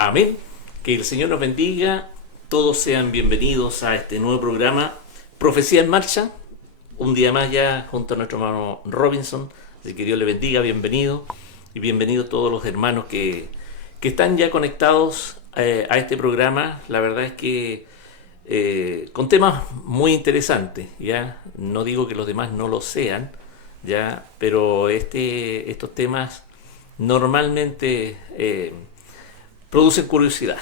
Amén. Que el Señor nos bendiga. Todos sean bienvenidos a este nuevo programa, Profecía en Marcha. Un día más ya junto a nuestro hermano Robinson. Así que Dios le bendiga, bienvenido. Y bienvenidos todos los hermanos que están ya conectados a este programa. La verdad es que con temas muy interesantes, ¿ya? No digo que los demás no lo sean, ¿ya? Pero estos temas normalmente producen curiosidad,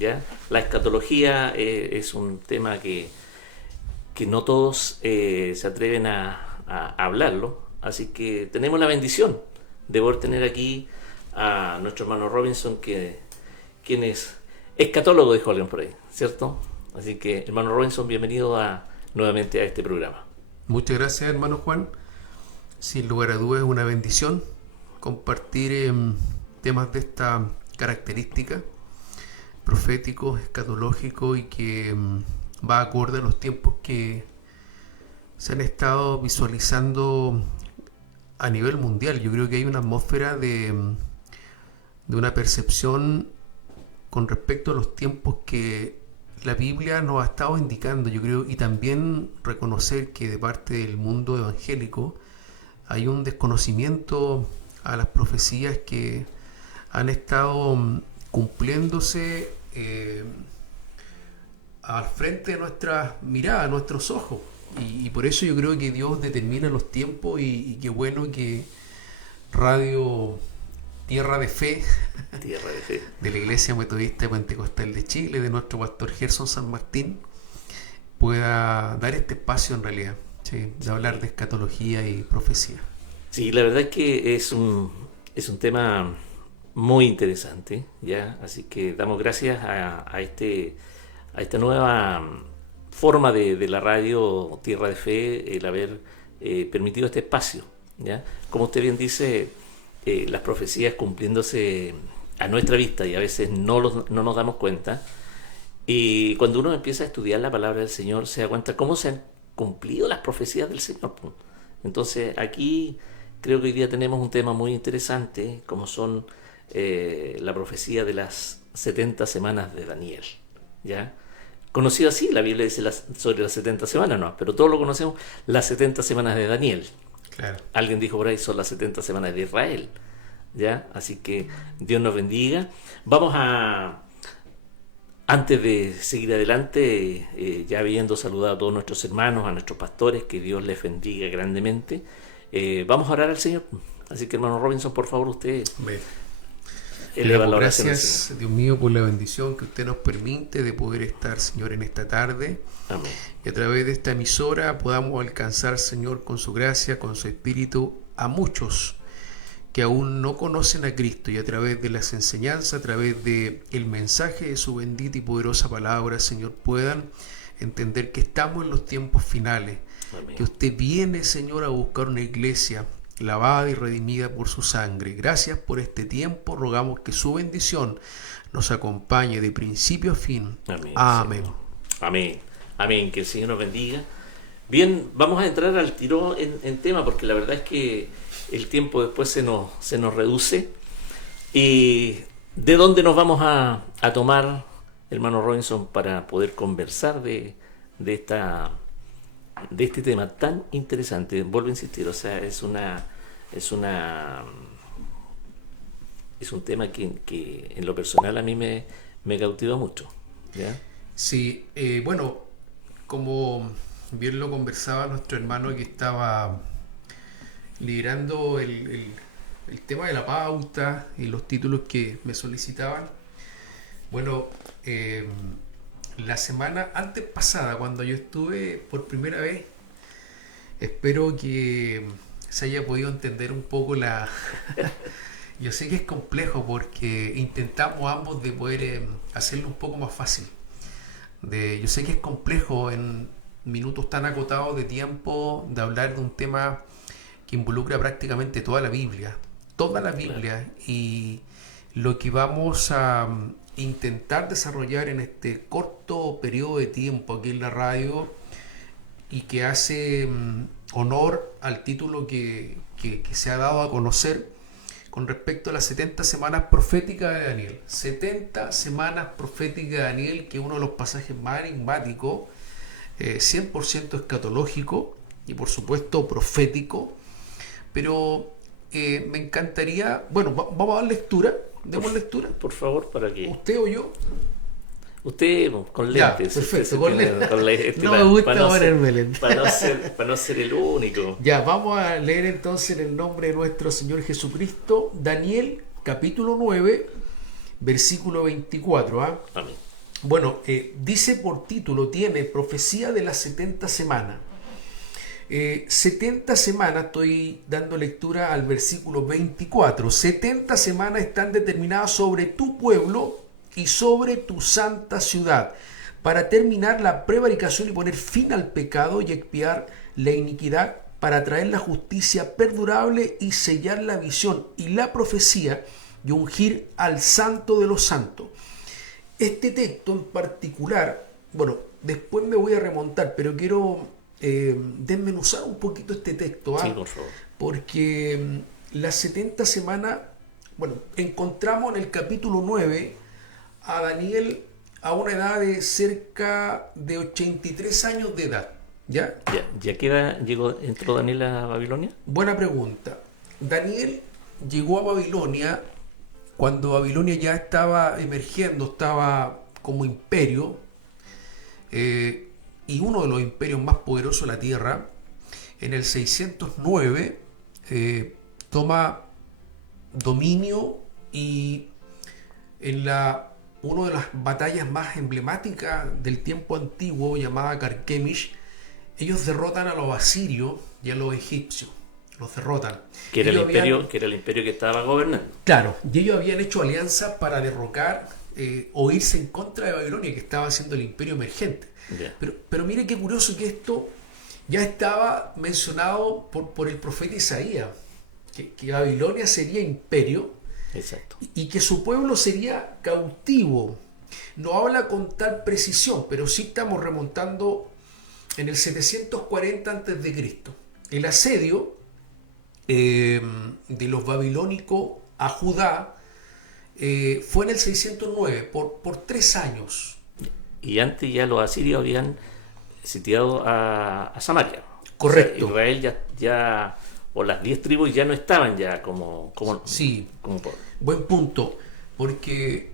¿ya? La escatología es un tema que no todos se atreven a hablarlo, así que tenemos la bendición de poder tener aquí a nuestro hermano Robinson, quien es escatólogo, dijo alguien por ahí, ¿cierto? Así que, hermano Robinson, bienvenido nuevamente a este programa. Muchas gracias, hermano Juan. Sin lugar a dudas es una bendición compartir temas de esta característica, profético, escatológico, y que va acorde a los tiempos que se han estado visualizando a nivel mundial. Yo creo que hay una atmósfera de una percepción con respecto a los tiempos que la Biblia nos ha estado indicando, yo creo, y también reconocer que de parte del mundo evangélico hay un desconocimiento a las profecías que han estado cumpliéndose al frente de nuestra mirada, nuestros ojos. Y por eso yo creo que Dios determina los tiempos, y qué bueno que Radio Tierra de Fe, Tierra de Fe, de la Iglesia Metodista Pentecostal de Chile, de nuestro pastor Gerson San Martín, pueda dar este espacio en realidad, ¿sí?, de hablar de escatología y profecía. Sí, la verdad es que es un tema muy interesante, ¿ya? Así que damos gracias a esta nueva forma de la radio Tierra de Fe, el haber permitido este espacio, ¿ya? Como usted bien dice, las profecías cumpliéndose a nuestra vista y a veces no nos damos cuenta. Y cuando uno empieza a estudiar la palabra del Señor, se da cuenta cómo se han cumplido las profecías del Señor. Entonces aquí creo que hoy día tenemos un tema muy interesante, como son la profecía de las 70 semanas de Daniel, ¿ya? Conocido así, la Biblia dice sobre las 70 semanas, no, pero todos lo conocemos, las 70 semanas de Daniel. Claro. Alguien dijo por ahí, son las 70 semanas de Israel, ¿ya? Así que Dios nos bendiga. Vamos antes de seguir adelante, ya habiendo saludado a todos nuestros hermanos, a nuestros pastores, que Dios les bendiga grandemente, vamos a orar al Señor. Así que, hermano Robinson, por favor, usted eleva la oración al Señor. Gracias, Dios mío, por la bendición que usted nos permite de poder estar, Señor, en esta tarde. Amén. Y a través de esta emisora podamos alcanzar, Señor, con su gracia, con su espíritu, a muchos que aún no conocen a Cristo, y a través de las enseñanzas, a través de el mensaje de su bendita y poderosa palabra, Señor, puedan entender que estamos en los tiempos finales. Amén. Que usted viene, Señor, a buscar una iglesia lavada y redimida por su sangre. Gracias por este tiempo. Rogamos que su bendición nos acompañe de principio a fin. Amén. Amén. Amén. Amén. Que el Señor nos bendiga. Bien, vamos a entrar al tiro en tema, porque la verdad es que el tiempo después se nos reduce. ¿Y de dónde nos vamos a tomar, hermano Robinson, para poder conversar de este tema tan interesante? Vuelvo a insistir, o sea, es un tema que en lo personal a mí me cautiva mucho, ¿ya? Sí, bueno, como bien lo conversaba nuestro hermano que estaba liderando el tema de la pauta y los títulos que me solicitaban. Bueno, la semana antes pasada, cuando yo estuve por primera vez, espero que se haya podido entender un poco yo sé que es complejo, porque intentamos ambos de poder hacerlo un poco más fácil. Yo sé que es complejo en minutos tan acotados de tiempo de hablar de un tema que involucra prácticamente toda la Biblia, y lo que vamos a intentar desarrollar en este corto periodo de tiempo aquí en la radio, y que hace honor al título que se ha dado a conocer con respecto a las 70 semanas proféticas de Daniel. 70 semanas proféticas de Daniel, que es uno de los pasajes más enigmáticos, 100% escatológico y por supuesto profético. Pero me encantaría, bueno, vamos a dar lectura, demos lectura. Por favor, ¿para qué? ¿Usted o yo? Usted con lentes. Ya, perfecto, con lentes. No me gusta ponerme lentes. Para no ser el único. Ya, vamos a leer entonces en el nombre de nuestro Señor Jesucristo, Daniel capítulo 9, versículo 24. Amén. Bueno, dice por título, tiene profecía de las 70 semanas. 70 semanas, estoy dando lectura al versículo 24. 70 semanas están determinadas sobre tu pueblo y sobre tu santa ciudad, para terminar la prevaricación y poner fin al pecado y expiar la iniquidad, para traer la justicia perdurable y sellar la visión y la profecía y ungir al santo de los santos. Este texto en particular, bueno, después me voy a remontar, pero quiero desmenuzar un poquito este texto, Sí, por favor. porque las 70 semanas, bueno, encontramos en el capítulo 9 a Daniel a una edad de cerca de 83 años de edad, ¿ya? ¿Ya entró Daniel a Babilonia? Buena pregunta. Daniel llegó a Babilonia cuando Babilonia ya estaba emergiendo, estaba como imperio, y uno de los imperios más poderosos de la tierra. En el 609 toma dominio, y en una de las batallas más emblemáticas del tiempo antiguo, llamada Carquemish, ellos derrotan a los asirios y a los egipcios. Los derrotan. Que era el imperio que estaba gobernando. Claro, y ellos habían hecho alianzas para derrocar o irse en contra de Babilonia, que estaba siendo el imperio emergente. Yeah. Pero mire qué curioso que esto ya estaba mencionado por el profeta Isaías, que Babilonia sería imperio. Exacto. Y que su pueblo sería cautivo. No habla con tal precisión, pero sí estamos remontando en el 740 a.C. El asedio de los babilónicos a Judá fue en el 609, por 3 años. Y antes ya los asirios habían sitiado a Samaria. Correcto. O sea, Israel ya o las 10 tribus ya no estaban ya como sí, como pueblo. Buen punto, porque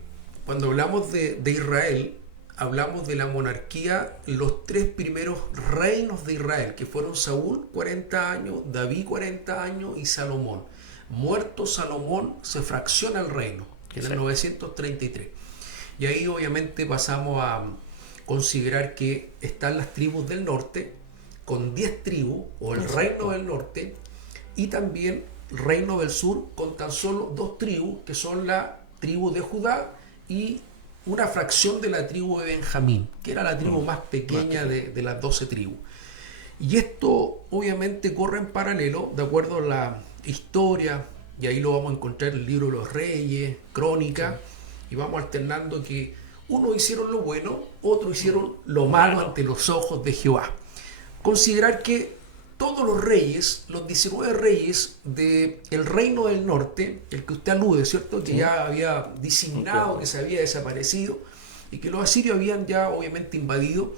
cuando hablamos de Israel, hablamos de la monarquía, los 3 primeros reinos de Israel, que fueron Saúl 40 años, David 40 años y Salomón. Muerto Salomón, se fracciona el reino en el 933. Y ahí obviamente pasamos a considerar que están las tribus del norte, con 10 tribus, o el reino del norte, y también el reino del sur, con tan solo 2 tribus, que son la tribu de Judá y una fracción de la tribu de Benjamín, que era la tribu más pequeña de las 12 tribus. Y esto obviamente corre en paralelo, de acuerdo a la historia, y ahí lo vamos a encontrar en el libro de los Reyes, Crónicas, y vamos alternando que unos hicieron lo bueno, otros hicieron lo malo ante los ojos de Jehová. Considerar que todos los reyes, los 19 reyes del reino del norte, el que usted alude, ¿cierto? Que ya había diseminado, que se había desaparecido, y que los asirios habían ya obviamente invadido,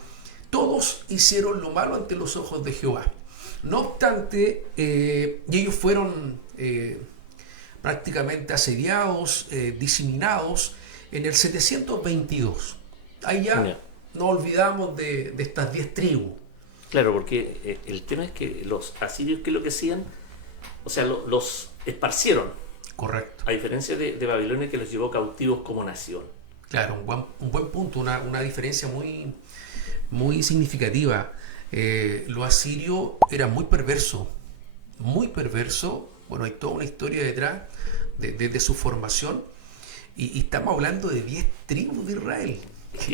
todos hicieron lo malo ante los ojos de Jehová. No obstante, y ellos fueron prácticamente asediados, diseminados en el 722. Ahí ya nos olvidamos de estas 10 tribus. Claro, porque el tema es que los asirios, ¿qué es lo que hacían? O sea, los esparcieron. Correcto. A diferencia de Babilonia, que los llevó cautivos como nación. Claro, un buen punto, una diferencia muy significativa. Los asirios eran muy perversos. Bueno, hay toda una historia detrás de su formación. Y estamos hablando de 10 tribus de Israel,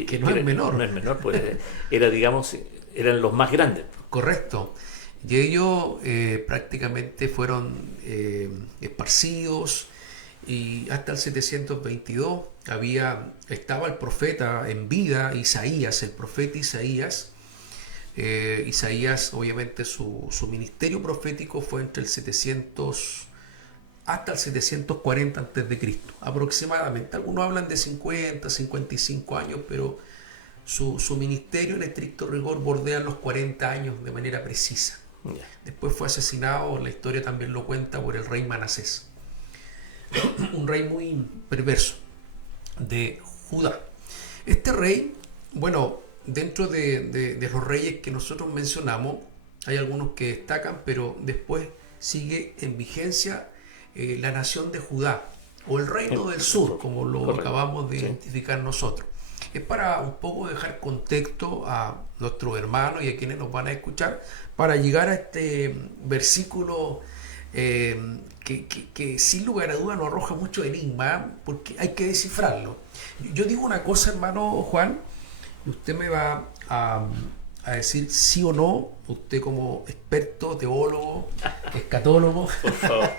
que no es menor. No es menor, pues eran los más grandes. Correcto. Y ellos prácticamente fueron esparcidos, y hasta el 722 estaba el profeta en vida, Isaías, el profeta Isaías. Isaías, obviamente, su ministerio profético fue entre el 730 hasta el 740 a.C. aproximadamente. Algunos hablan de 50, 55 años, pero su ministerio en estricto rigor bordea los 40 años de manera precisa. Después fue asesinado, la historia también lo cuenta, por el rey Manasés, un rey muy perverso de Judá. Este rey, bueno, dentro de los reyes que nosotros mencionamos, hay algunos que destacan, pero después sigue en vigencia la nación de Judá, o el reino del sur, como lo acabamos de identificar nosotros. Es para un poco dejar contexto a nuestros hermanos y a quienes nos van a escuchar, para llegar a este versículo que sin lugar a duda nos arroja mucho enigma, porque hay que descifrarlo. Yo digo una cosa, hermano Juan, y usted me va a decir sí o no, usted como experto, teólogo, escatólogo, Por favor.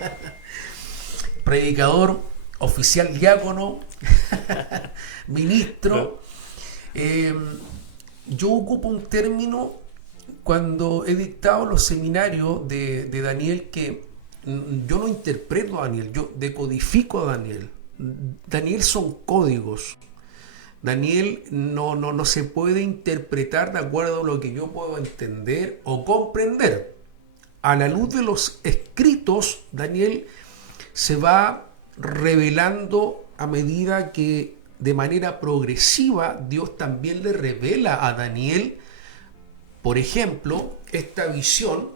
predicador, oficial diácono, ministro. Yo ocupo un término cuando he dictado los seminarios de Daniel, que yo no interpreto a Daniel, yo decodifico a Daniel. Daniel son códigos. Daniel no se puede interpretar de acuerdo a lo que yo puedo entender o comprender. A la luz de los escritos, Daniel se va revelando a medida que de manera progresiva Dios también le revela a Daniel, por ejemplo, esta visión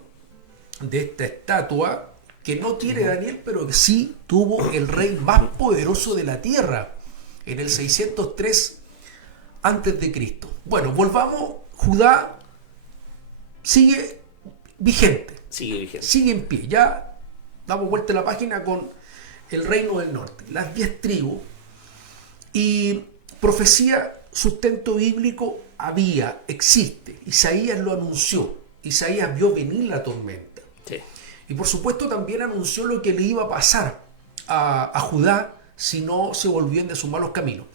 de esta estatua que no tiene Daniel, pero que sí tuvo el rey más poderoso de la tierra en el 603 antes de Cristo. Bueno, volvamos. Judá sigue vigente. Sigue en pie. Ya damos vuelta a la página con el reino del norte, las 10 tribus. Y profecía, sustento bíblico existe. Isaías lo anunció. Isaías vio venir la tormenta. Sí. Y por supuesto también anunció lo que le iba a pasar a Judá si no se volvían de sus malos caminos.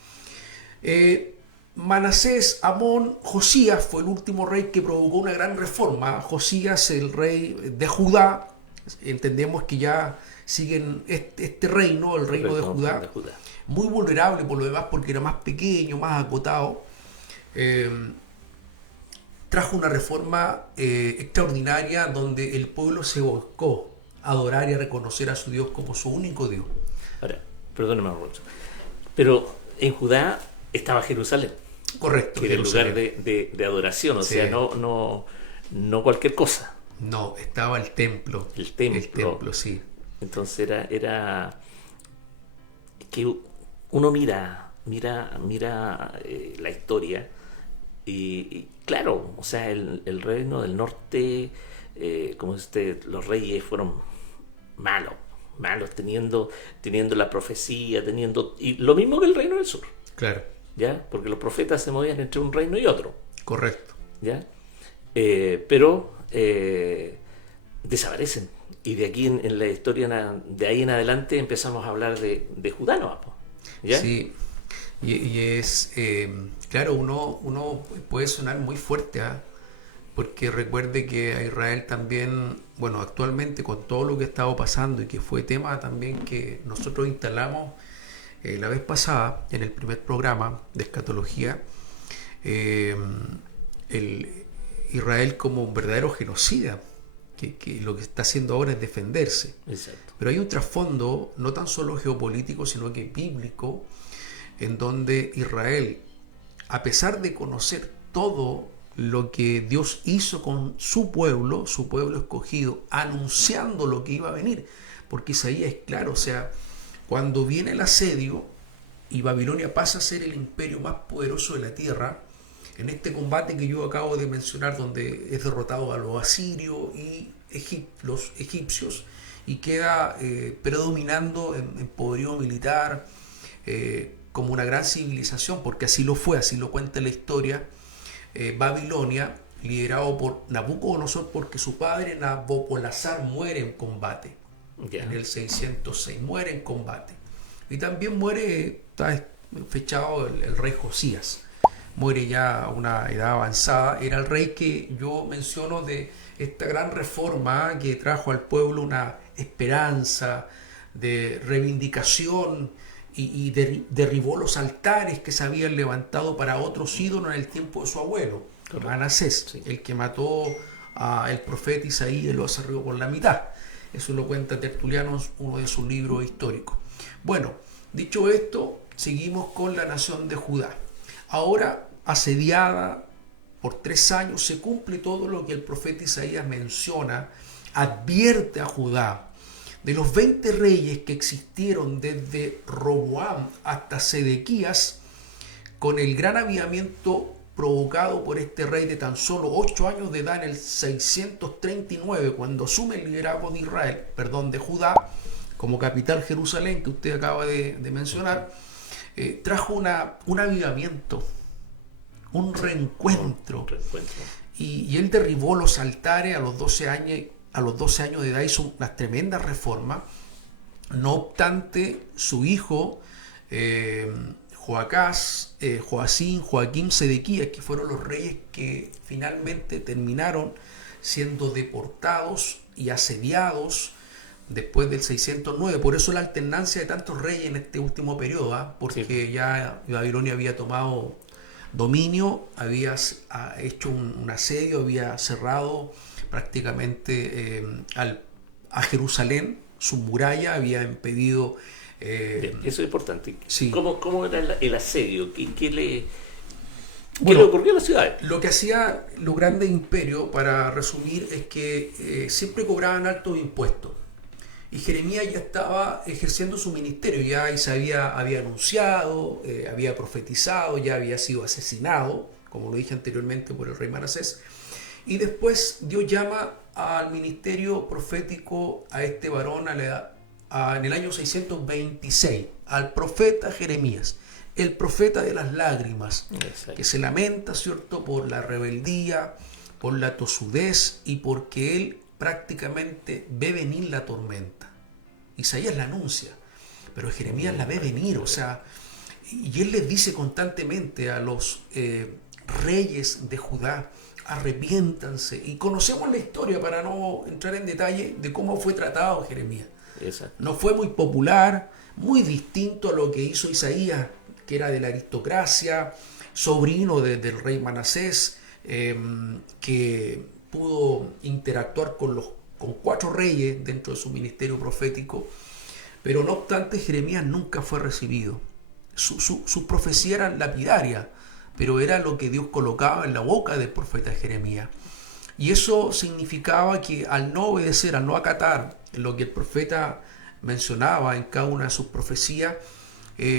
Manasés, Amón, Josías fue el último rey que provocó una gran reforma. Josías, el rey de Judá, entendemos que ya siguen este reino, el reino de Judá, muy vulnerable por lo demás porque era más pequeño, más acotado. Trajo una reforma extraordinaria donde el pueblo se volcó a adorar y a reconocer a su Dios como su único Dios. Ahora, perdóneme, Roberto, pero en Judá estaba Jerusalén. Correcto. Que era el lugar de adoración, o sea, no cualquier cosa. No, estaba el templo. El templo. El templo, sí. Entonces era que uno mira la historia y claro, o sea, el reino del norte, como usted, los reyes fueron malos, teniendo la profecía, y lo mismo que el reino del sur. Claro. ¿Ya? Porque los profetas se movían entre un reino y otro. Correcto. ¿Ya? Pero desaparecen. Y de aquí en la historia, de ahí en adelante, empezamos a hablar de Judá, ¿no? ¿Ya? Sí. Y es, claro, uno puede sonar muy fuerte, porque recuerde que a Israel también, bueno, actualmente con todo lo que ha estado pasando y que fue tema también que nosotros instalamos la vez pasada en el primer programa de escatología, Israel como un verdadero genocida, que lo que está haciendo ahora es defenderse. Exacto. Pero hay un trasfondo no tan solo geopolítico, sino que bíblico, en donde Israel, a pesar de conocer todo lo que Dios hizo con su pueblo escogido, anunciando lo que iba a venir, porque Isaías es claro, o sea, cuando viene el asedio y Babilonia pasa a ser el imperio más poderoso de la tierra, en este combate que yo acabo de mencionar, donde es derrotado a los asirios y los egipcios, y queda predominando en poderío militar, como una gran civilización, porque así lo fue, así lo cuenta la historia. Babilonia, liderado por Nabucodonosor, porque su padre Nabopolassar muere en combate. En el 606 muere en combate. Y también muere, está fechado, el rey Josías. Muere ya a una edad avanzada. Era el rey que yo menciono de esta gran reforma que trajo al pueblo una esperanza de reivindicación y derribó los altares que se habían levantado para otros ídolos en el tiempo de su abuelo, Manasés, sí, el que mató al profeta Isaías y lo aserrió por la mitad. Eso lo cuenta Tertuliano, uno de sus libros históricos. Bueno, dicho esto, seguimos con la nación de Judá. Ahora, asediada por 3 años, se cumple todo lo que el profeta Isaías menciona, advierte a Judá. De los 20 reyes que existieron desde Roboam hasta Sedequías, con el gran avivamiento provocado por este rey de tan solo 8 años de edad en el 639, cuando asume el liderazgo de Israel, de Judá, como capital Jerusalén, que usted acaba de mencionar, trajo un avivamiento, un reencuentro. Y él derribó los altares a los 12 años de edad, hizo unas tremendas reformas. No obstante, su hijo Joacim, Joaquín, Sedequías, que fueron los reyes que finalmente terminaron siendo deportados y asediados después del 609. Por eso la alternancia de tantos reyes en este último periodo, porque sí, ya Babilonia había tomado dominio, había hecho un asedio, había cerrado prácticamente a Jerusalén, su muralla, había impedido... Eso es importante. Sí. ¿Cómo era el asedio? ¿Qué le ocurrió a la ciudad? Lo que hacía los grandes imperios, para resumir, es que siempre cobraban altos impuestos. Y Jeremías ya estaba ejerciendo su ministerio, ya se había anunciado, había profetizado, ya había sido asesinado, como lo dije anteriormente, por el rey Manasés. Y después Dios llama al ministerio profético a este varón en el año 626, al profeta Jeremías, el profeta de las lágrimas. Exacto. Que se lamenta, ¿cierto?, por la rebeldía, por la tosudez y porque él prácticamente ve venir la tormenta. Isaías la anuncia, pero Jeremías la ve venir, y él les dice constantemente a los reyes de Judá: arrepiéntanse. Y conocemos la historia, para no entrar en detalle, de cómo fue tratado Jeremías. Exacto. No fue muy popular, muy distinto a lo que hizo Isaías, que era de la aristocracia, sobrino del rey Manasés, que pudo interactuar con 4 reyes dentro de su ministerio profético. Pero no obstante, Jeremías nunca fue recibido. Sus profecías eran lapidarias, pero era lo que Dios colocaba en la boca del profeta Jeremías. Y eso significaba que al no obedecer, al no acatar lo que el profeta mencionaba en cada una de sus profecías,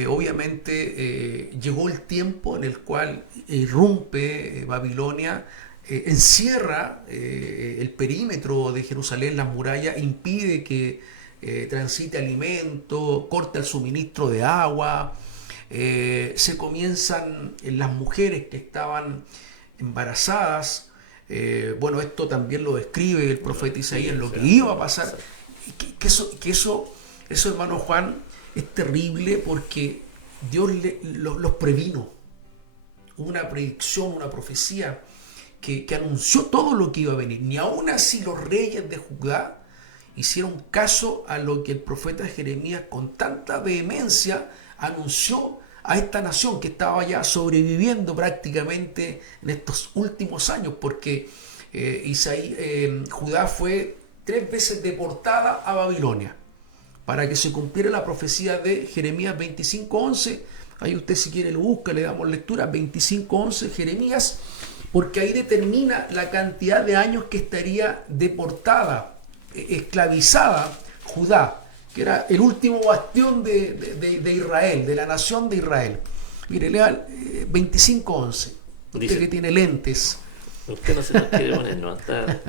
obviamente llegó el tiempo en el cual irrumpe Babilonia, encierra el perímetro de Jerusalén, las murallas, impide que transite alimento, corta el suministro de agua, se comienzan las mujeres que estaban embarazadas. Esto también lo describe el profeta Isaías, lo que iba a pasar. Que eso, hermano Juan, es terrible, porque Dios los previno. Una predicción, una profecía que anunció todo lo que iba a venir. Ni aún así los reyes de Judá hicieron caso a lo que el profeta Jeremías, con tanta vehemencia, anunció a esta nación que estaba ya sobreviviendo prácticamente en estos últimos años, porque Judá fue 3 veces deportada a Babilonia para que se cumpliera la profecía de Jeremías 25:11. Ahí usted, si quiere, lo busca, le damos lectura. 25:11 Jeremías, porque ahí determina la cantidad de años que estaría deportada, esclavizada Judá, que era el último bastión de Israel, de la nación de Israel. Mire, lea 25:11. Usted que tiene lentes. Usted no se nos quiere poner, no está.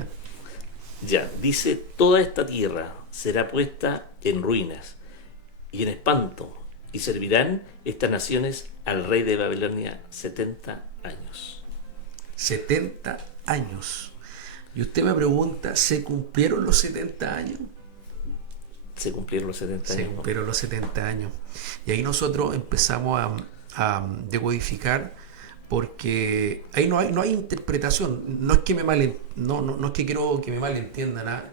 Ya, dice: toda esta tierra será puesta en ruinas y en espanto, y servirán estas naciones al rey de Babilonia 70 años. 70 años. Y usted me pregunta, ¿se cumplieron los 70 años? Se cumplieron los 70 años. Se cumplieron los 70 años. Y ahí nosotros empezamos a decodificar, porque ahí no hay interpretación. No es que no es que quiero que me malentiendan.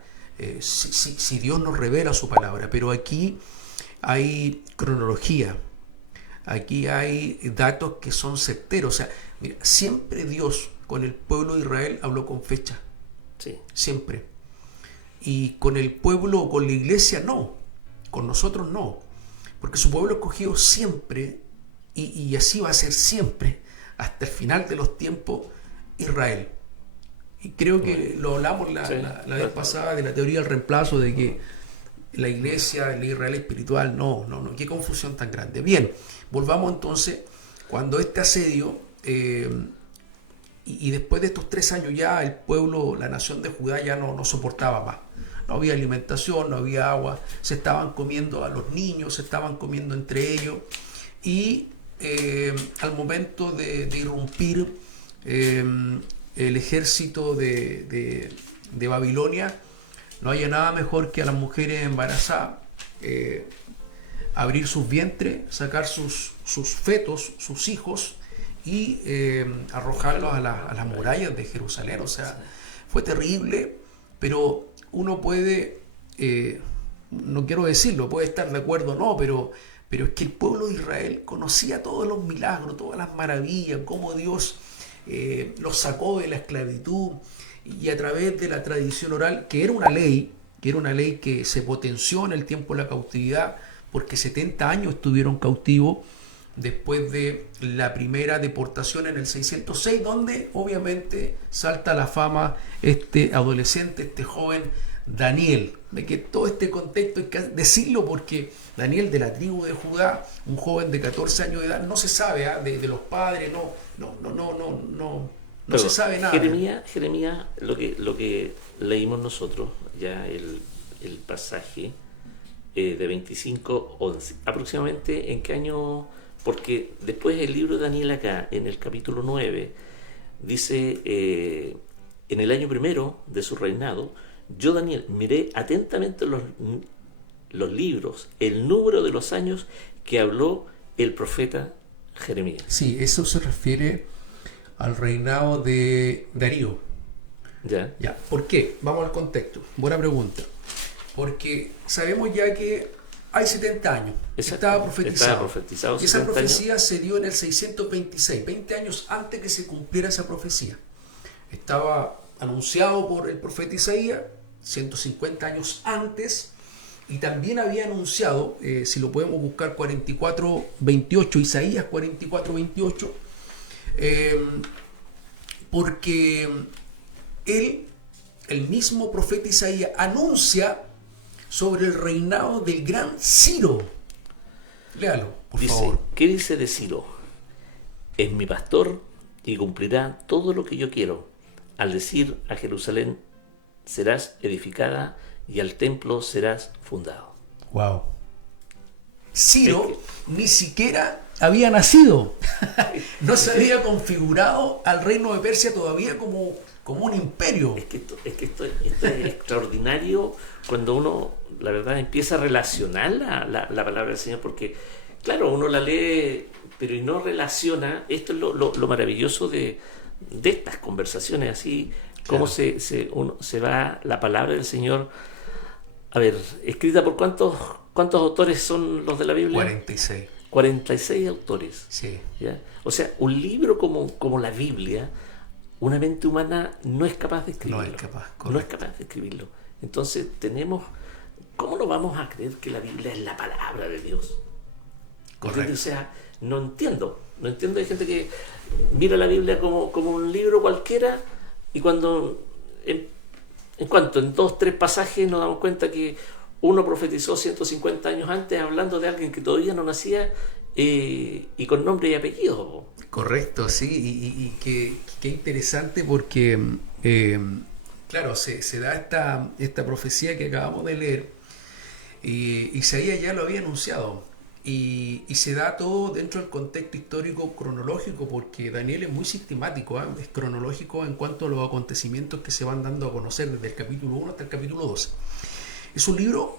si Dios nos revela su palabra. Pero aquí hay cronología, aquí hay datos que son certeros. O sea, mira, siempre Dios con el pueblo de Israel habló con fecha, Sí. siempre. Y con el pueblo o con la iglesia no, con nosotros no, porque su pueblo escogido siempre, y así va a ser siempre, hasta el final de los tiempos, Israel. Y creo que lo hablamos la vez pasada de la teoría del reemplazo, de que la iglesia, el Israel espiritual, no, qué confusión tan grande. Bien, volvamos entonces, cuando este asedio, y después de estos 3 años ya el pueblo, la nación de Judá ya no soportaba más. No había alimentación, no había agua, se estaban comiendo a los niños, se estaban comiendo entre ellos, y al momento de irrumpir el ejército de Babilonia, no había nada mejor que a las mujeres embarazadas abrir sus vientres, sacar sus fetos, sus hijos, y arrojarlos a las murallas de Jerusalén. O sea, fue terrible, pero uno puede, no quiero decirlo, puede estar de acuerdo o no, pero es que el pueblo de Israel conocía todos los milagros, todas las maravillas, cómo Dios los sacó de la esclavitud, y a través de la tradición oral, que era una ley que se potenció en el tiempo de la cautividad, porque 70 años estuvieron cautivos después de la primera deportación en el 606, donde obviamente salta a la fama este adolescente, este joven Daniel. De que todo este contexto hay que decirlo, porque Daniel, de la tribu de Judá, un joven de 14 años de edad, no se sabe de los padres, no se sabe nada. Jeremías, lo que leímos nosotros, ya el pasaje de 25:11, aproximadamente en qué año, porque después el libro de Daniel acá, en el capítulo 9, dice, en el año primero de su reinado, yo Daniel miré atentamente los libros, el número de los años que habló el profeta Jeremías. Sí, eso se refiere al reinado de Darío. ¿Ya? ¿Por qué? Vamos al contexto. Buena pregunta. Porque sabemos ya que hay 70 años. Estaba profetizado. Esa profecía se dio en el 626, 20 años antes que se cumpliera esa profecía. Estaba anunciado por el profeta Isaías 150 años antes, y también había anunciado, si lo podemos buscar, 44:28, Isaías 44:28, porque el mismo profeta Isaías anuncia sobre el reinado del gran Ciro. Léalo, por favor. ¿Qué dice de Ciro? Es mi pastor y cumplirá todo lo que yo quiero. Al decir a Jerusalén serás edificada y al templo serás fundado. Wow. Ciro ni siquiera había nacido. No se había configurado al reino de Persia todavía como un imperio. Es que esto es extraordinario cuando uno, la verdad, empieza a relacionar la palabra del Señor, porque, claro, uno la lee, pero y no relaciona. Esto es lo maravilloso de estas conversaciones, así como se va la palabra del Señor. A ver, escrita por ¿cuántos autores son los de la Biblia? 46. 46 autores. Sí. ¿Ya? O sea, un libro como la Biblia, una mente humana no es capaz de escribirlo. No es capaz de escribirlo. Entonces ¿cómo no vamos a creer que la Biblia es la palabra de Dios? Correcto. O sea, no entiendo. Hay gente que mira la Biblia como un libro cualquiera, y cuando en 2-3 pasajes nos damos cuenta que uno profetizó 150 años antes, hablando de alguien que todavía no nacía, y con nombre y apellido. Correcto, sí, y qué interesante, porque claro, se da esta profecía que acabamos de leer, y Isaías ya lo había anunciado, y se da todo dentro del contexto histórico cronológico, porque Daniel es muy sistemático, es cronológico en cuanto a los acontecimientos que se van dando a conocer desde el capítulo 1 hasta el capítulo 12. Es un libro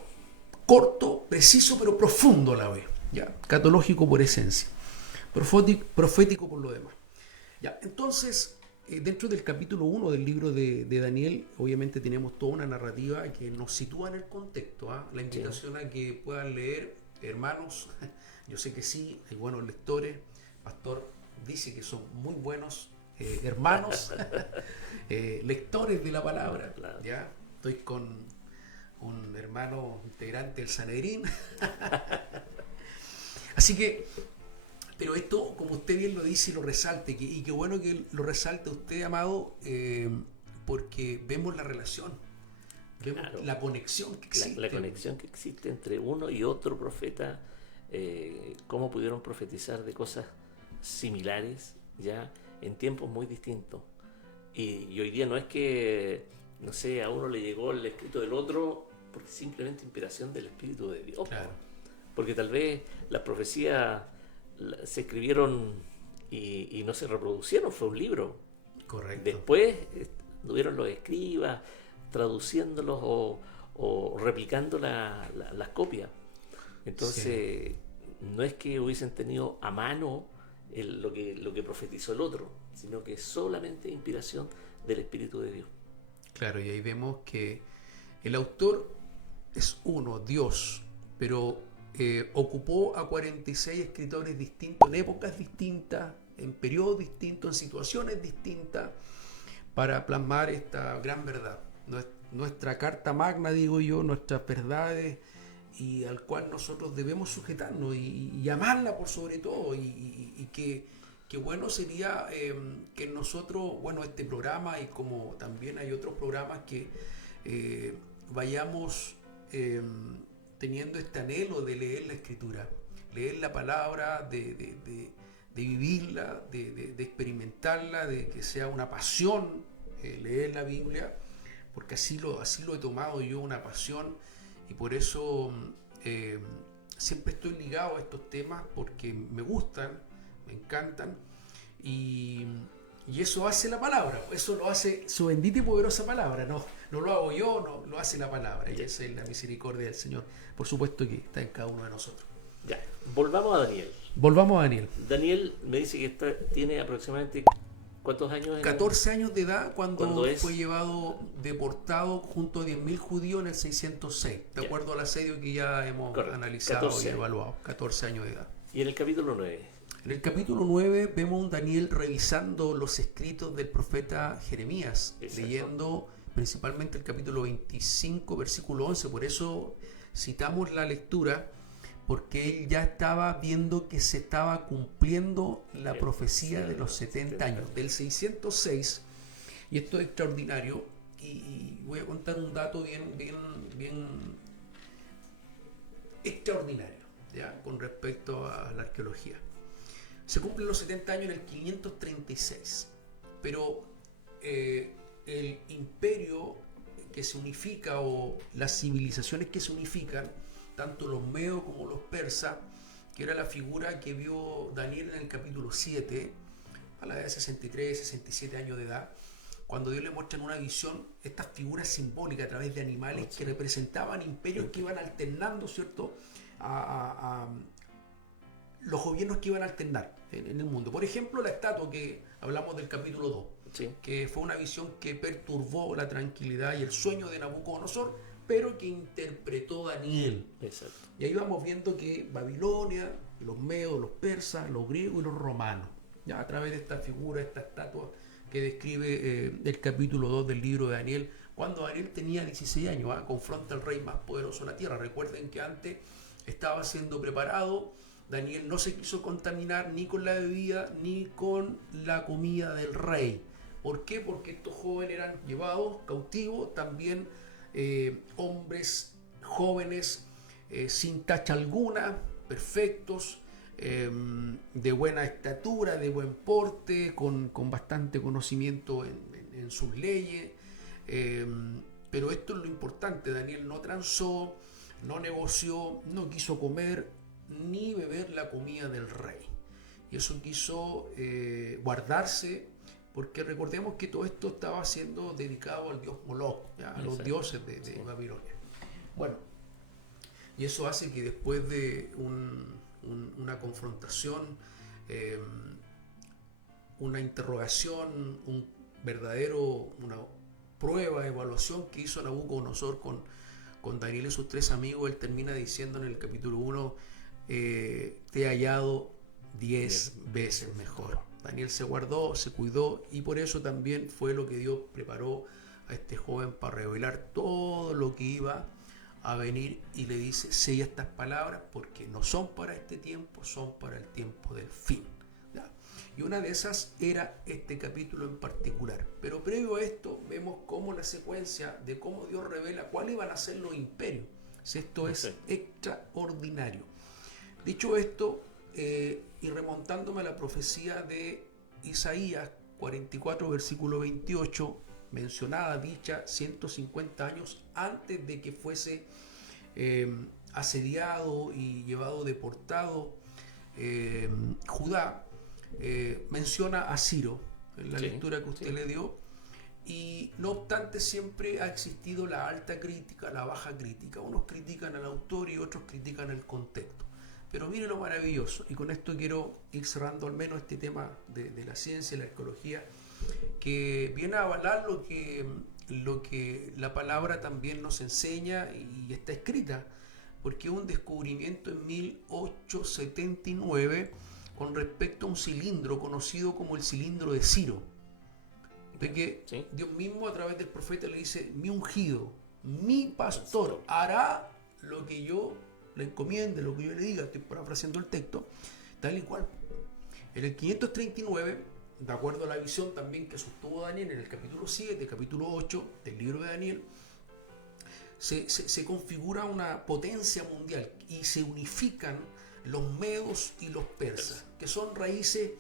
corto, preciso, pero profundo a la vez, ¿ya? Catológico por esencia, profético por lo demás. Ya, entonces, dentro del capítulo 1 del libro de Daniel, obviamente tenemos toda una narrativa que nos sitúa en el contexto. La invitación a que puedan leer, hermanos, yo sé que sí, hay buenos lectores, pastor dice que son muy buenos hermanos, lectores de la palabra. Claro. ¿Ya? Estoy con un hermano integrante del Sanedrín. Así que, pero esto, como usted bien lo dice y lo resalte, y qué bueno que lo resalte usted, amado, porque vemos la relación, vemos la conexión que existe. La conexión que existe entre uno y otro profeta, cómo pudieron profetizar de cosas similares, ya en tiempos muy distintos. Y hoy día no es que, no sé, a uno le llegó el escrito del otro, porque simplemente inspiración del Espíritu de Dios. Claro. Porque tal vez las profecías se escribieron y no se reproducieron, fue un libro. Correcto. Después tuvieron los escribas traduciéndolos o replicando las copias. Entonces, no es que hubiesen tenido a mano lo que profetizó el otro, sino que es solamente inspiración del Espíritu de Dios. Claro, y ahí vemos que el autor es uno, Dios, pero ocupó a 46 escritores distintos, en épocas distintas, en periodos distintos, en situaciones distintas, para plasmar esta gran verdad. Nuestra carta magna, digo yo, nuestras verdades, y al cual nosotros debemos sujetarnos y amarla por sobre todo, y que bueno sería que nosotros, bueno, este programa, y como también hay otros programas, que vayamos teniendo este anhelo de leer la Escritura, leer la palabra, de vivirla, de experimentarla, de que sea una pasión leer la Biblia, porque así lo he tomado yo, una pasión, y por eso siempre estoy ligado a estos temas, porque me gustan, me encantan, y eso hace la palabra, eso lo hace su bendita y poderosa palabra, no lo hago yo, no lo hace la palabra, y esa es la misericordia del Señor, por supuesto, que está en cada uno de nosotros. Ya, volvamos a Daniel. Volvamos a Daniel. Daniel me dice que tiene aproximadamente, ¿cuántos años? 14 años de edad cuando es? fue llevado deportado junto a 10.000 judíos en el 606, de acuerdo al asedio que ya hemos analizado y evaluado. 14 años de edad. Y en el capítulo 9. En el capítulo 9 vemos a un Daniel revisando los escritos del profeta Jeremías, leyendo principalmente el capítulo 25, versículo 11. Por eso citamos la lectura, porque él ya estaba viendo que se estaba cumpliendo la profecía de los 70 años, del 606, y esto es extraordinario, y voy a contar un dato bien extraordinario, ¿ya? Con respecto a la arqueología. Se cumplen los 70 años en el 536, pero el imperio que se unifica, o las civilizaciones que se unifican, tanto los medos como los persas, que era la figura que vio Daniel en el capítulo 7, a la edad de 63, 67 años de edad, cuando Dios le muestra en una visión estas figuras simbólicas a través de animales que representaban imperios que iban alternando, ¿cierto?, a los gobiernos que iban a alternar en el mundo. Por ejemplo, la estatua que hablamos del capítulo 2, que fue una visión que perturbó la tranquilidad y el sueño de Nabucodonosor, pero que interpretó Daniel. Exacto. Y ahí vamos viendo que Babilonia, los medos, los persas, los griegos y los romanos, ya a través de esta figura, esta estatua que describe el capítulo 2 del libro de Daniel, cuando Daniel tenía 16 años, confronta al rey más poderoso de la tierra. Recuerden que antes estaba siendo preparado, Daniel no se quiso contaminar ni con la bebida ni con la comida del rey. ¿Por qué? Porque estos jóvenes eran llevados cautivos, también hombres jóvenes sin tacha alguna, perfectos, de buena estatura, de buen porte, con bastante conocimiento en sus leyes, pero esto es lo importante. Daniel no transó, no negoció, no quiso comer ni beber la comida del rey, y eso quiso guardarse, porque recordemos que todo esto estaba siendo dedicado al dios Moloch, a los dioses de Babilonia. Bueno, y eso hace que después de una confrontación, una interrogación, una prueba, evaluación que hizo Nabucodonosor con Daniel y sus tres amigos, él termina diciendo en el capítulo 1, te he hallado 10 veces mejor. Daniel se guardó, se cuidó, y por eso también fue lo que Dios preparó a este joven para revelar todo lo que iba a venir, y le dice, sella estas palabras porque no son para este tiempo, son para el tiempo del fin. ¿Ya? Y una de esas era este capítulo en particular. Pero previo a esto vemos cómo la secuencia de cómo Dios revela cuáles iban a ser los imperios. Esto es extraordinario. Dicho esto, y remontándome a la profecía de Isaías 44, versículo 28, mencionada, dicha 150 años antes de que fuese asediado y llevado deportado Judá, menciona a Ciro en la lectura que usted le dio, y no obstante siempre ha existido la alta crítica, la baja crítica. Unos critican al autor y otros critican el contexto. Pero mire lo maravilloso, y con esto quiero ir cerrando al menos este tema de la ciencia y la arqueología, que viene a avalar lo que la palabra también nos enseña y está escrita, porque un descubrimiento en 1879 con respecto a un cilindro conocido como el cilindro de Ciro, de que Dios mismo a través del profeta le dice, mi ungido, mi pastor hará lo que yo le encomiende, lo que yo le diga. Estoy parafraseando el texto, tal y cual. En el 539, de acuerdo a la visión también que sostuvo Daniel en el capítulo 7, capítulo 8 del libro de Daniel, se configura una potencia mundial y se unifican los medos y los persas, que son raíces,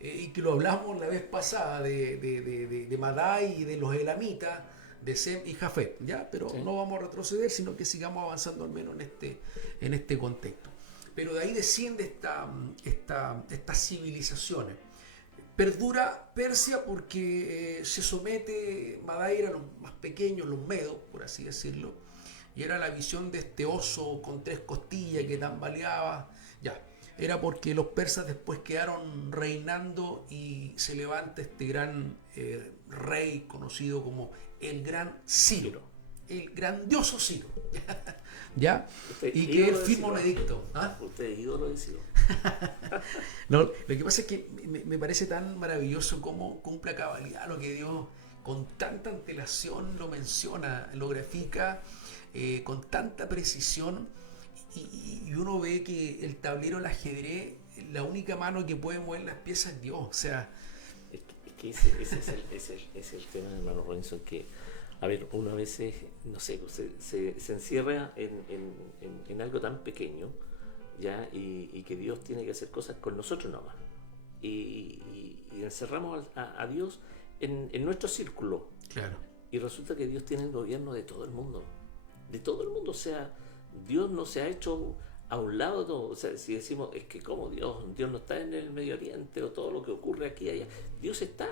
y que lo hablamos la vez pasada, de Madai y de los elamitas, de Sem y Jafet, ¿ya? Pero no vamos a retroceder, sino que sigamos avanzando al menos en este contexto. Pero de ahí desciende estas civilizaciones. Perdura Persia porque se somete, Madai eran los más pequeños, los medos, por así decirlo, y era la visión de este oso con 3 costillas que tambaleaba, ya. Era porque los persas después quedaron reinando y se levanta este gran rey conocido como el gran Ciro, el grandioso Ciro, ¿ya? Y que él firma un edicto. ¿Ah? Usted es ídolo de Ciro. No, lo que pasa es que me parece tan maravilloso cómo cumple a cabalidad lo que Dios con tanta antelación lo menciona, lo grafica con tanta precisión. Y uno ve que el tablero del ajedrez, la única mano que puede mover las piezas es Dios. O sea, es que ese es el tema, hermano Robinson, que, a ver, uno a veces, no sé, se encierra en algo tan pequeño, ¿ya? Y que Dios tiene que hacer cosas con nosotros nomás. Y encerramos a Dios en nuestro círculo. Claro. Y resulta que Dios tiene el gobierno de todo el mundo. De todo el mundo, o sea, Dios no se ha hecho a un lado de todo. O sea, si decimos, es que como Dios no está en el Medio Oriente, o todo lo que ocurre aquí y allá, Dios está.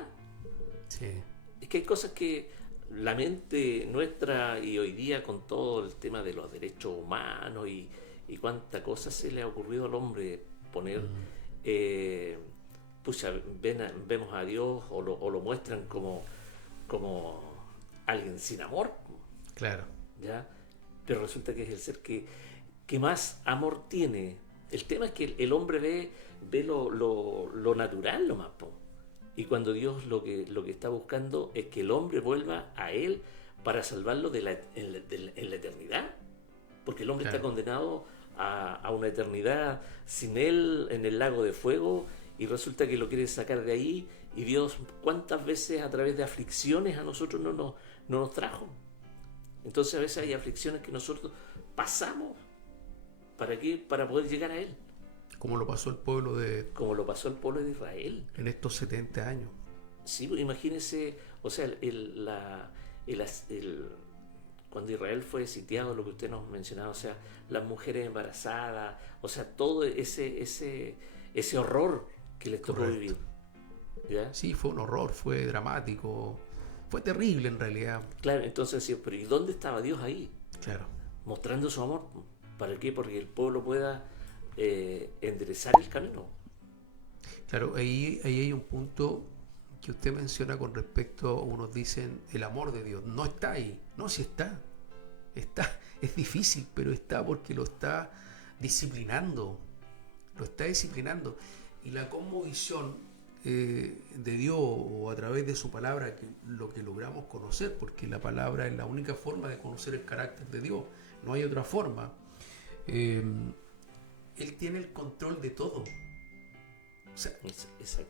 Sí. Es que hay cosas que la mente nuestra, y hoy día con todo el tema de los derechos humanos y cuánta cosa se le ha ocurrido al hombre poner, vemos a Dios o lo muestran como alguien sin amor. Claro. ¿Ya? Pero resulta que es el ser que más amor tiene. El tema es que el hombre ve lo natural nomás, po. Y cuando Dios lo que está buscando es que el hombre vuelva a Él para salvarlo en la eternidad. Porque el hombre está condenado a una eternidad sin Él en el lago de fuego, y resulta que lo quiere sacar de ahí, y Dios cuántas veces a través de aflicciones a nosotros no nos trajo. Entonces a veces hay aflicciones que nosotros pasamos. ¿Para qué? Para poder llegar a Él. Como lo pasó el pueblo de Israel. En estos 70 años. Sí, pues imagínense, o sea, cuando Israel fue sitiado, lo que usted nos mencionaba, o sea, las mujeres embarazadas, o sea, todo ese horror que les tocó vivir. ¿Ya? Sí, fue un horror, fue dramático. Fue terrible en realidad. Claro, entonces, sí, pero ¿y dónde estaba Dios ahí? Claro. Mostrando su amor. ¿Para qué? Porque el pueblo pueda enderezar el camino. Claro, ahí hay un punto que usted menciona con respecto, unos dicen, el amor de Dios. No está ahí. No, sí está. Está. Es difícil, pero está porque lo está disciplinando. Lo está disciplinando. Y la cosmovisión de Dios, o a través de su palabra, lo que logramos conocer, porque la palabra es la única forma de conocer el carácter de Dios. No hay otra forma. Él tiene el control de todo. O sea,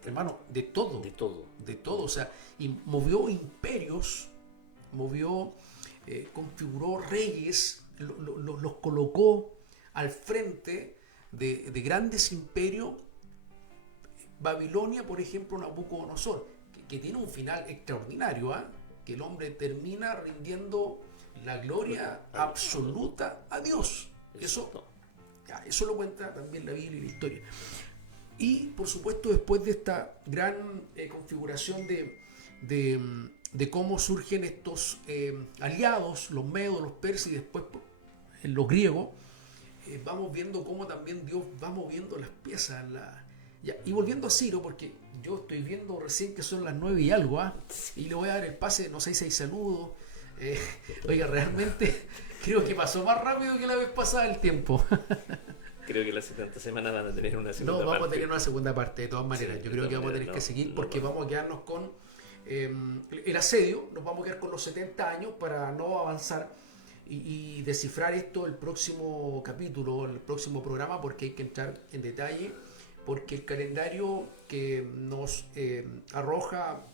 hermano, de todo. De todo. De todo. O sea, y movió imperios, configuró reyes, los colocó al frente de grandes imperios. Babilonia, por ejemplo, Nabucodonosor, que tiene un final extraordinario, que el hombre termina rindiendo la gloria absoluta a Dios. Eso lo cuenta también la Biblia y la historia. Y por supuesto, después de esta gran configuración de cómo surgen estos aliados, los medos, los persas y después los griegos, vamos viendo cómo también Dios va moviendo las piezas. Y volviendo a Ciro, porque yo estoy viendo recién que son las 9 y algo, y le voy a dar el pase, no sé si hay saludos. Oiga, realmente creo que pasó más rápido que la vez pasada el tiempo. Creo que las 70 semanas van a tener una segunda parte. No, vamos a tener una segunda parte, de todas maneras. Sí, yo creo que vamos a tener que seguir porque vamos a quedarnos con el asedio, nos vamos a quedar con los 70 años para no avanzar y descifrar esto el próximo capítulo, el próximo programa, porque hay que entrar en detalle, porque el calendario que nos arroja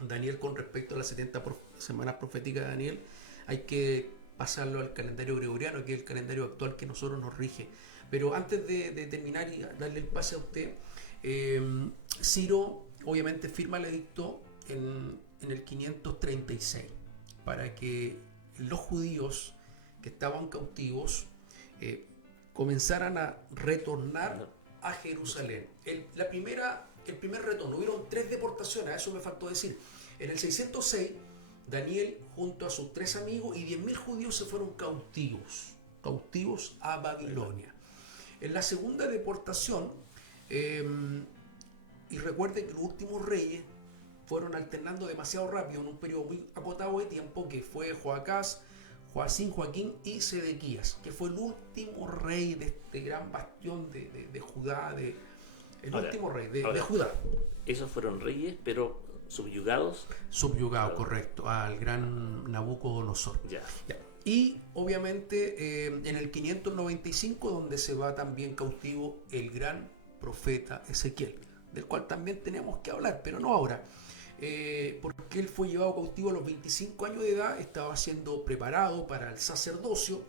Daniel con respecto a las 70 semanas proféticas de Daniel, hay que pasarlo al calendario gregoriano, que es el calendario actual que nosotros nos rige. Pero antes de terminar y darle el pase a usted, Ciro obviamente firma el edicto en el 536 para que los judíos que estaban cautivos comenzaran a retornar a Jerusalén. El primer retorno, hubieron 3 deportaciones, a eso me faltó decir. En el 606, Daniel junto a sus 3 amigos y 10.000 judíos se fueron cautivos a Babilonia. En la segunda deportación, y recuerden que los últimos reyes fueron alternando demasiado rápido en un periodo muy acotado de tiempo, que fue Joacás, Joaquín y Sedequías, que fue el último rey de este gran bastión de Judá, último rey de Judá. Esos fueron reyes, pero subyugados. Subyugados, correcto, al gran Nabucodonosor. Ya. Y obviamente en el 595, donde se va también cautivo el gran profeta Ezequiel, del cual también tenemos que hablar, pero no ahora. Porque él fue llevado cautivo a los 25 años de edad, estaba siendo preparado para el sacerdocio,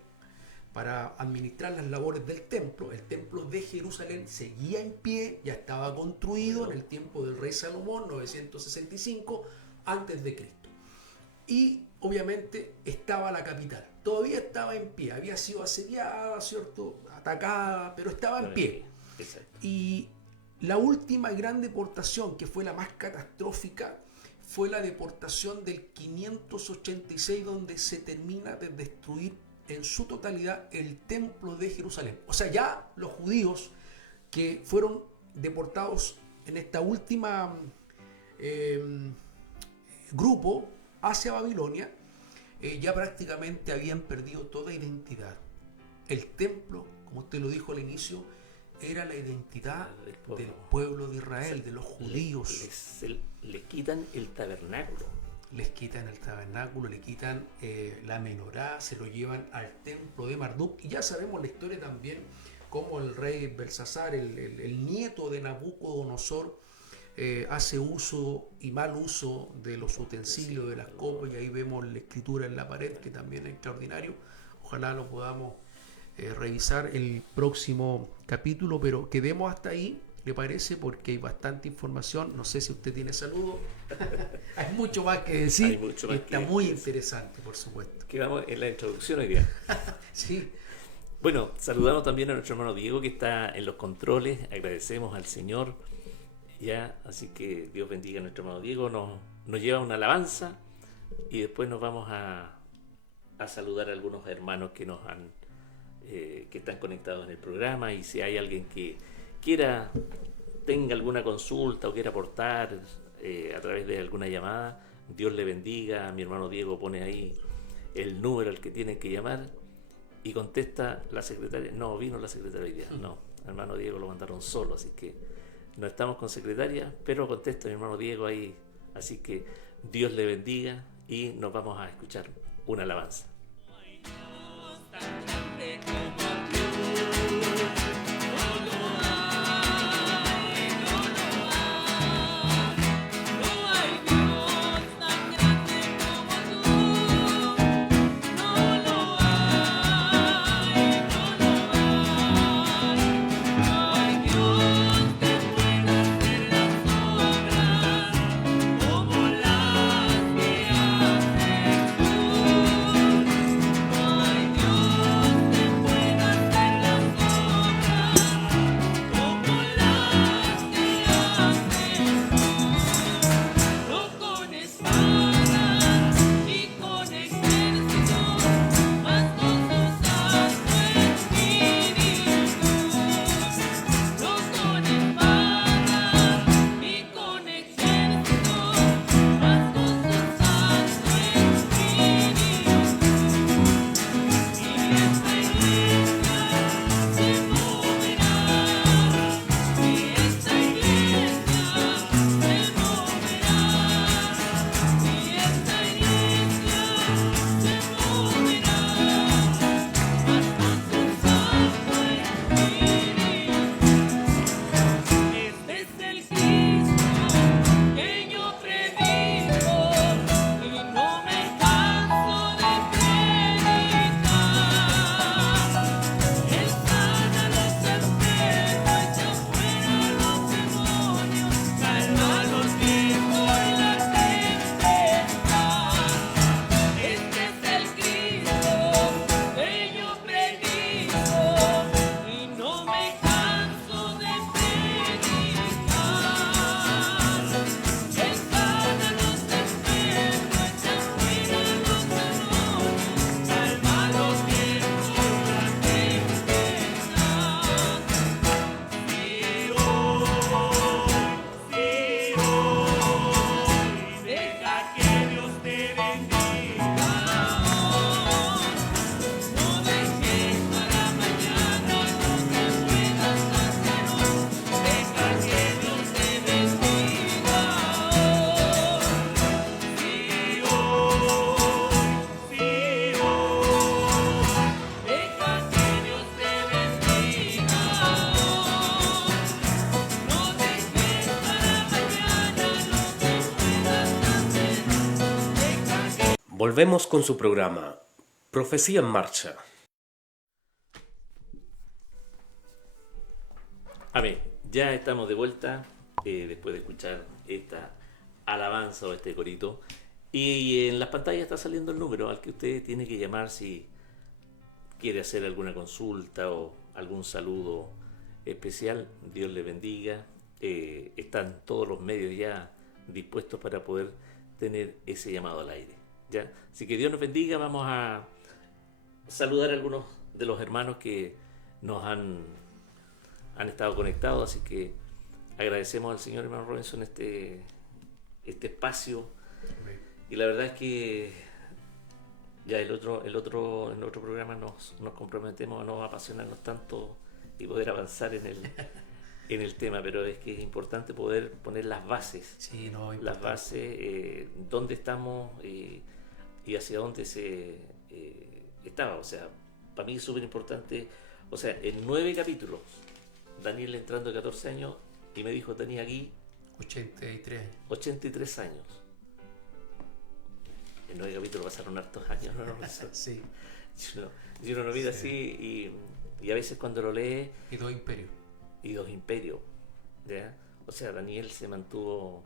para administrar las labores del templo. El templo de Jerusalén seguía en pie, ya estaba construido en el tiempo del rey Salomón, 965 antes de Cristo. Y obviamente estaba la capital, todavía estaba en pie, había sido asediada, ¿cierto?, atacada, pero estaba en pie. Exacto. Y la última gran deportación, que fue la más catastrófica, fue la deportación del 586, donde se termina de destruir en su totalidad el templo de Jerusalén. O sea, ya los judíos que fueron deportados en esta última grupo hacia Babilonia, ya prácticamente habían perdido toda identidad. El templo, como usted lo dijo al inicio, era la identidad del pueblo de Israel, de los judíos. Les quitan el tabernáculo. Les quitan el tabernáculo, le quitan la menorá, se lo llevan al templo de Marduk. Y ya sabemos la historia también, cómo el rey Belsasar, el nieto de Nabucodonosor, hace uso y mal uso de los utensilios, de las copas, y ahí vemos la escritura en la pared, que también es extraordinario. Ojalá lo podamos revisar el próximo capítulo, pero quedemos hasta ahí, ¿le parece? Porque hay bastante información. No sé si usted tiene saludos. Hay mucho más que decir. Está muy interesante, por supuesto. Quedamos en la introducción hoy día. Sí. Bueno, saludamos también a nuestro hermano Diego, que está en los controles. Agradecemos al Señor. Ya, así que Dios bendiga a nuestro hermano Diego. Nos lleva una alabanza y después nos vamos a saludar a algunos hermanos que nos han que están conectados en el programa, y si hay alguien que tenga alguna consulta o quiera aportar a través de alguna llamada. Dios le bendiga. Mi hermano Diego pone ahí el número al que tienen que llamar y contesta la secretaria. No, vino la secretaria hoy día. No, hermano Diego lo mandaron solo, así que no estamos con secretaria, pero contesta mi hermano Diego ahí. Así que Dios le bendiga y nos vamos a escuchar una alabanza. Volvemos con su programa, Profecía en Marcha. Amén. Ya estamos de vuelta después de escuchar esta alabanza o este corito. Y en las pantallas está saliendo el número al que usted tiene que llamar si quiere hacer alguna consulta o algún saludo especial. Dios le bendiga. Están todos los medios ya dispuestos para poder tener ese llamado al aire. ¿Ya? Así que Dios nos bendiga. Vamos a saludar a algunos de los hermanos que nos han estado conectados, así que agradecemos al Señor, hermano Robinson, este espacio. Y la verdad es que ya en otro programa nos comprometemos a no apasionarnos tanto y poder avanzar en el tema, pero es que es importante poder poner las bases, Sí, las bases, dónde estamos y hacia dónde se estaba. O sea, para mí es súper importante. O sea, en 9 capítulos, Daniel entrando de 14 años y me dijo tenía aquí 83 años. En 9 capítulos pasaron hartos años, ¿no? Sí. Yo no lo mira así y a veces cuando lo lee... Y 2 imperios. Y 2 imperios, ¿ya? O sea, Daniel se mantuvo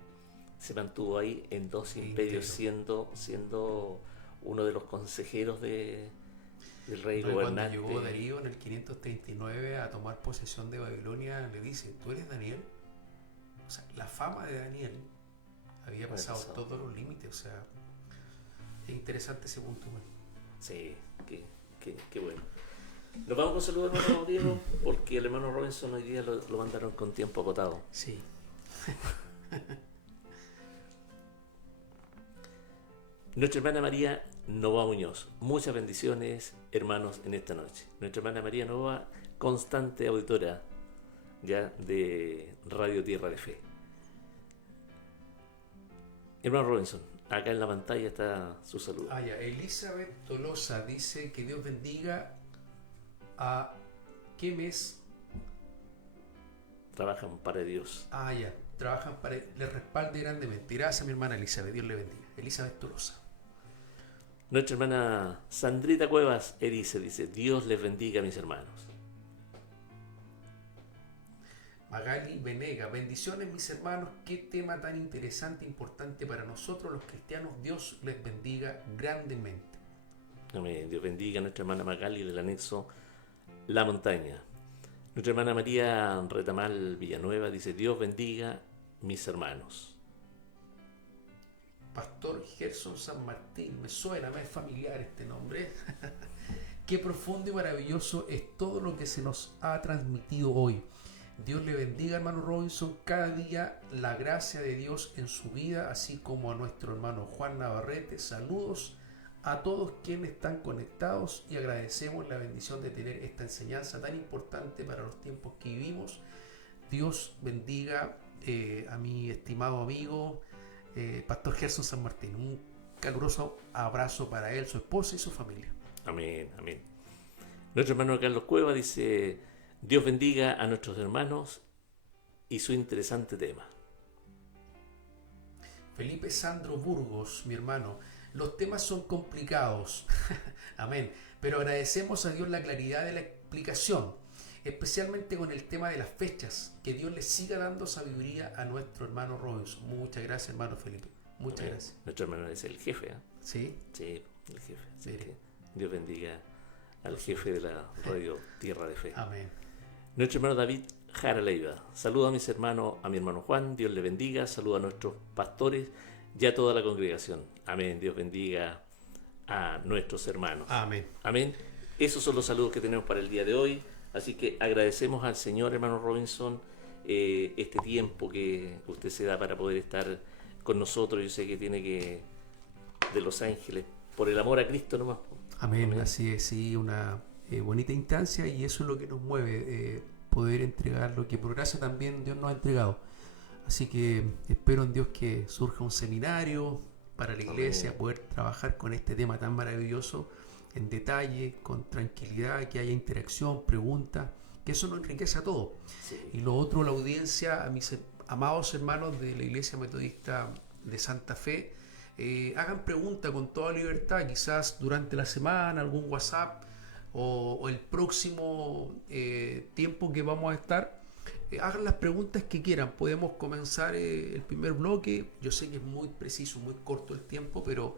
ahí en 2 imperios, siendo uno de los consejeros del rey gobernante. Cuando llegó Darío en el 539 a tomar posesión de Babilonia, le dice, ¿tú eres Daniel? O sea, la fama de Daniel había pasado todos los límites. O sea, es interesante ese punto. Man. Sí, qué bueno. Nos vamos con saludos al hermano Diego, porque el hermano Robinson hoy día lo mandaron con tiempo acotado. Sí. Nuestra hermana María Nova Muñoz. Muchas bendiciones, hermanos, en esta noche. Nuestra hermana María Nova, constante auditora ya de Radio Tierra de Fe. Hermano Robinson, acá en la pantalla está su saludo. Ya. Elizabeth Tolosa dice que Dios bendiga a... ¿Qué mes? Trabajan para Dios. Ya. Trabajan para... Le respalde grandemente. Gracias, mi hermana Elizabeth. Dios le bendiga. Elizabeth Tolosa. Nuestra hermana Sandrita Cuevas Erice dice: Dios les bendiga, mis hermanos. Magali Venega, bendiciones, mis hermanos. Qué tema tan interesante, importante para nosotros los cristianos. Dios les bendiga grandemente. Amén. Dios bendiga a nuestra hermana Magali del anexo La Montaña. Nuestra hermana María Retamal Villanueva dice: Dios bendiga, mis hermanos. Pastor Gerson San Martín, me suena, me es familiar este nombre. Qué profundo y maravilloso es todo lo que se nos ha transmitido hoy. Dios le bendiga, hermano Robinson, cada día la gracia de Dios en su vida, así como a nuestro hermano Juan Navarrete. Saludos a todos quienes están conectados y agradecemos la bendición de tener esta enseñanza tan importante para los tiempos que vivimos. Dios bendiga a mi estimado amigo Pastor Gerson San Martín. Un caluroso abrazo para él, su esposa y su familia. Amén, amén. Nuestro hermano Carlos Cueva dice: Dios bendiga a nuestros hermanos y su interesante tema. Felipe Sandro Burgos, mi hermano, los temas son complicados, amén, pero agradecemos a Dios la claridad de la explicación, especialmente con el tema de las fechas. Que Dios le siga dando sabiduría a nuestro hermano Robinson. Muchas gracias, hermano Felipe, muchas Amén. gracias. Nuestro hermano es el jefe, ¿eh? ¿Sí? Sí, el jefe. Así Mire. que Dios bendiga al jefe de la Radio Tierra de Fe. Amén. Nuestro hermano David Jara Leiva. Saluda a mis hermanos, a mi hermano Juan. Dios le bendiga. Saluda a nuestros pastores y a toda la congregación. Amén. Dios bendiga a nuestros hermanos. Amén. Amén. Esos son los saludos que tenemos para el día de hoy. Así que agradecemos al Señor, hermano Robinson, este tiempo que usted se da para poder estar con nosotros. Yo sé que tiene que de Los Ángeles, por el amor a Cristo nomás. Amén. Así es, sí, una bonita instancia, y eso es lo que nos mueve, poder entregar lo que por gracia también Dios nos ha entregado. Así que espero en Dios que surja un seminario para la iglesia, Amén. poder trabajar con este tema tan maravilloso en detalle, con tranquilidad, que haya interacción, preguntas, que eso nos enriquece a todos. Sí. Y lo otro, la audiencia, a mis amados hermanos de la Iglesia Metodista de Santa Fe, hagan preguntas con toda libertad, quizás durante la semana, algún WhatsApp o el próximo tiempo que vamos a estar. Hagan las preguntas que quieran. Podemos comenzar el primer bloque. Yo sé que es muy preciso, muy corto el tiempo, pero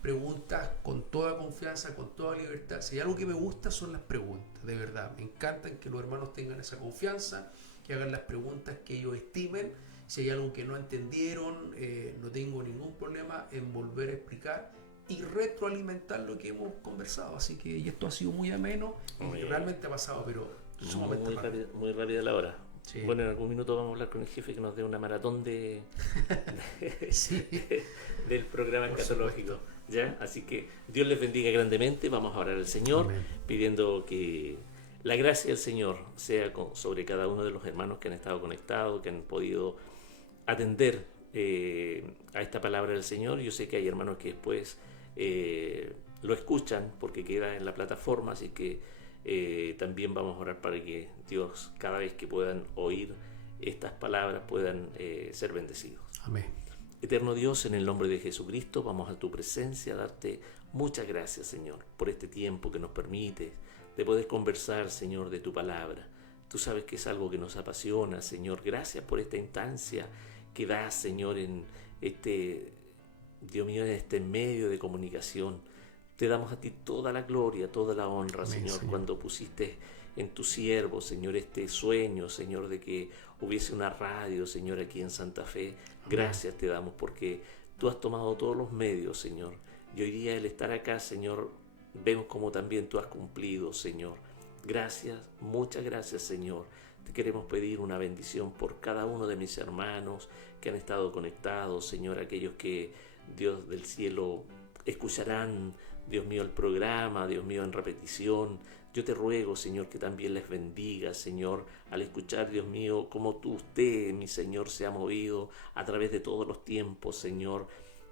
preguntas con toda confianza, con toda libertad. Si hay algo que me gusta son las preguntas, de verdad. Me encantan que los hermanos tengan esa confianza, que hagan las preguntas que ellos estimen. Si hay algo que no entendieron, no tengo ningún problema en volver a explicar y retroalimentar lo que hemos conversado. Así que y esto ha sido muy ameno y realmente ha pasado, pero sumamente rápido. Muy rápida la hora. Sí. Bueno, en algún minuto vamos a hablar con el jefe que nos dé una maratón Sí. del programa Por escatológico. ¿Ya? Así que Dios les bendiga grandemente. Vamos a orar al Señor, Amén. pidiendo que la gracia del Señor sea sobre cada uno de los hermanos que han estado conectados, que han podido atender a esta palabra del Señor. Yo sé que hay hermanos que después lo escuchan porque queda en la plataforma, así que también vamos a orar para que Dios, cada vez que puedan oír estas palabras, puedan ser bendecidos. Amén. Eterno Dios, en el nombre de Jesucristo, vamos a tu presencia a darte muchas gracias, Señor, por este tiempo que nos permites de poder conversar, Señor, de tu palabra. Tú sabes que es algo que nos apasiona, Señor. Gracias por esta instancia que das, Señor, en este, Dios mío, en este medio de comunicación. Te damos a ti toda la gloria, toda la honra, Amén, Señor, Señor. cuando pusiste en tu siervo, Señor, este sueño, Señor, de que hubiese una radio, Señor, aquí en Santa Fe. Gracias te damos porque tú has tomado todos los medios, Señor. Y hoy día el estar acá, Señor, vemos como también tú has cumplido, Señor. Gracias, muchas gracias, Señor. Te queremos pedir una bendición por cada uno de mis hermanos que han estado conectados, Señor, aquellos que Dios del cielo escucharán, Dios mío, el programa, Dios mío, en repetición. Yo te ruego, Señor, que también les bendiga, Señor, al escuchar, Dios mío, cómo usted, mi Señor, se ha movido a través de todos los tiempos, Señor.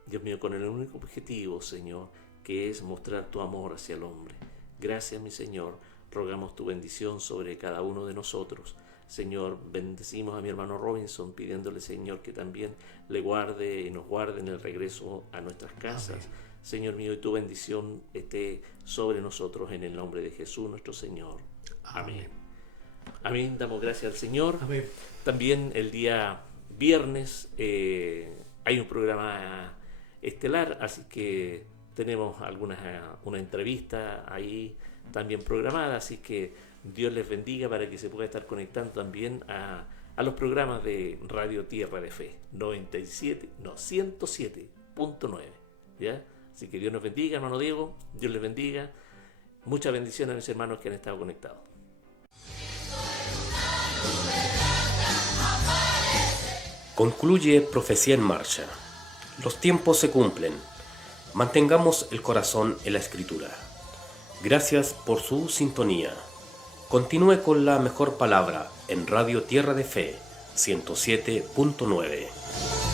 Dios mío, con el único objetivo, Señor, que es mostrar tu amor hacia el hombre. Gracias, mi Señor. Rogamos tu bendición sobre cada uno de nosotros. Señor, bendecimos a mi hermano Robinson, pidiéndole, Señor, que también le guarde y nos guarde en el regreso a nuestras casas. Amén. Señor mío, y tu bendición esté sobre nosotros en el nombre de Jesús nuestro Señor. Amén. Amén. Damos gracias al Señor. Amén. También el día viernes hay un programa estelar, así que tenemos una entrevista ahí también programada, así que Dios les bendiga para que se pueda estar conectando también a los programas de Radio Tierra de Fe, 107.9, ¿ya? Así que Dios nos bendiga, hermano Diego, Dios les bendiga. Muchas bendiciones a mis hermanos que han estado conectados. Concluye Profecía en Marcha. Los tiempos se cumplen. Mantengamos el corazón en la Escritura. Gracias por su sintonía. Continúe con la mejor palabra en Radio Tierra de Fe, 107.9.